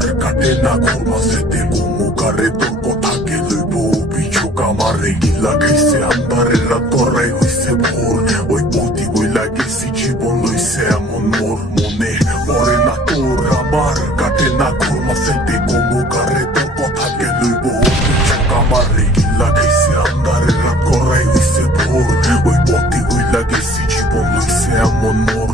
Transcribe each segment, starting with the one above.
আমার কাটে না ঘুম মাঝেতে কুমুকারে তোর কথাকে লইব অভিযোগ আমারে গিলা খাইছে আন্ধারের রাত করাই হইছে ভোর ওই পতি বইলা গেছি জীবন লইছে এমন মোর মনে পড়ে না তোর আমার কাটে না ঘুম মাঝেতে কুমুকারে তোর কথাকে লইব অভিযোগ আমারে গিলা খাইছে আন্ধারের রাত করাই হইছে ভোর ওই পতি বইলা গেছি জীবন লইছে এমন মোর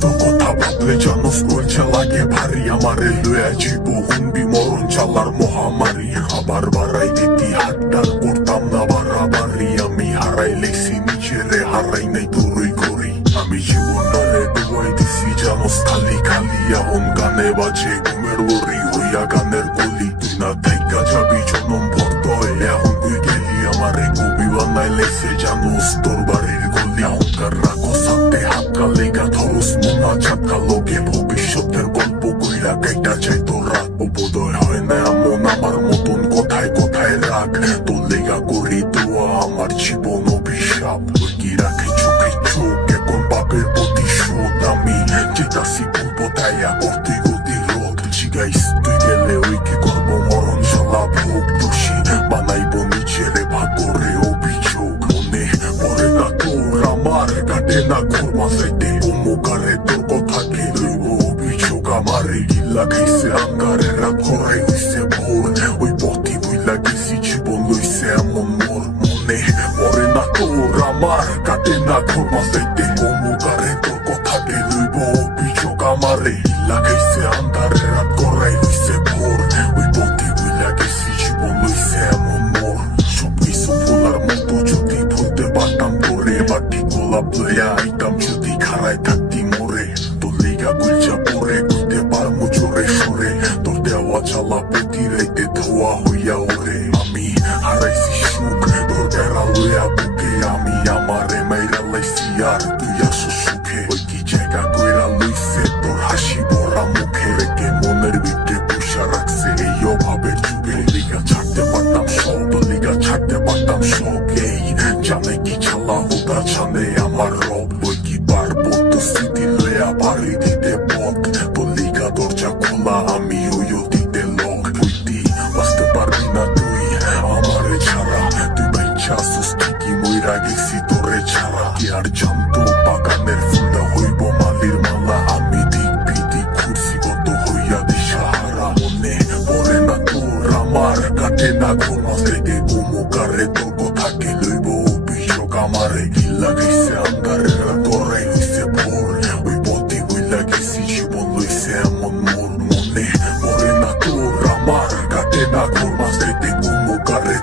তোর কথা ভাবলে জানোস কইছে লাগে ভারী আমারে লইয়া জীব হুনবি মরণ চালার মহামারী আবার বাড়াই দিতি হাতটার করতাম না বাড়াবাড়ি আমি হারাই লেছি নিজেরে হারাই নাই তোরই করি আমি জীবনটারে ডুবাই দিছি জানোস খালি খালি এখন গানে বাজে ঘুমের ওরি হইয়া গানের গলি তুই না থাইকা যাবি জনম ভর্ত এখন তুই গেলি আমারে কবি বানাই লেছে জানোস তোর বাড়ির গলি এখনকার রাখো সাথে হাত কালেগা ধরস মোনা চাকা লোকে ভবিষ্যতের গল্প কইরা কাইটা চাই তোর রাত বোধয় হয় না এমন আমার মতন কথায় কথায় রাখ তোর লেগা করি দোয়া আমার জীবন অভিশাপ ওই কি রাখে চোখে চোখ এখন বাপের প্রতিশোধ আমি যেতাছি পূর্ব দায়া করতে গতি রোধ জিগাইস তুই গেলে ওই কি করবো মরণ শালা ভোগ দোষী বানাইব নিজেরে ভাগরে অভিযোগ মনে পড়ে না তোর আমার কাটে না ঘুর মাঝাইতে কুমুকারে তোর কথাকে লইব অভিযোগ আমারে গিল্লা খাইছে আঙ্গারে রাত করাই হইছে ভোর ওই পথি বইলা গেছি জীবন লইছে এমন মোর মনে পড়ে না তোর আমার কাটে না ঘুর মাঝাইতে কুমুকারে তোর কথাকে লইব অভিযোগ আমারে গিল্লা খাইছে আঙ্গারে রাত করাই হইছে ভোর ওই পথি বইলা গেছি জীবন লইছে এমন মোর সবকিছু ভোলার মতো যদি ভুলতে পারতাম তোরে বাটি গোলাপ লইয়া আইতাম যদি খাড়াই থাকতি মোরে তোর লিগা গুলচা পরে গুলতে পারমু জোরে সরে তোর দেওয়া চালা প্রতি রাইতে ধোয়া হইয়া ওরে আমি হারাইছি সুখ তোর বেড়া লইয়া বুকে আমি আমারে মাইরা লাইছি আর তুই আসো সুখে ওই কি জায়গা কইরা লইছে তোর হাসি ভরা মুখে রেখে মনের ভিতরে পুষা রাখছে এই অভাবের যুগে লিগা ছাড়তে পারতাম সব লিগা ছাড়তে পারতাম সব এই জানে কি ছালা হুদা জানে আমার রব ওই কি পারবো তো স্মৃতি লইয়া বাড়ি দিতে পথ তোর লিগা দরজা খোলা আমি ওইও দিতে লোক বুঝতি বাঁচতে পারবি না তুই আমারে ছাড়া তুই বাইচা সুস্থিতি মইরা গেছি তোরে ছাড়া কি আর জানতো বাগানের ফুলটা হইব মালির মালা আমি দিক বিদিক ঘুরছি কত হইয়া দিশাহারা মনে পড়ে না তোর আমার কাটে না ঘুম মাঝাইতে কুমুকারে তোর কথাকে লইব অভিযোগ আমারে গিল্লা খাইছে আঙ্গারে রাত করাই হইছে ভোর ওই পথে বইলা গেছি জীবন লইছে এমন মোর মনে পড়ে না তোর আমার কাটে না ঘুম মাঝাইতে কুমুকারে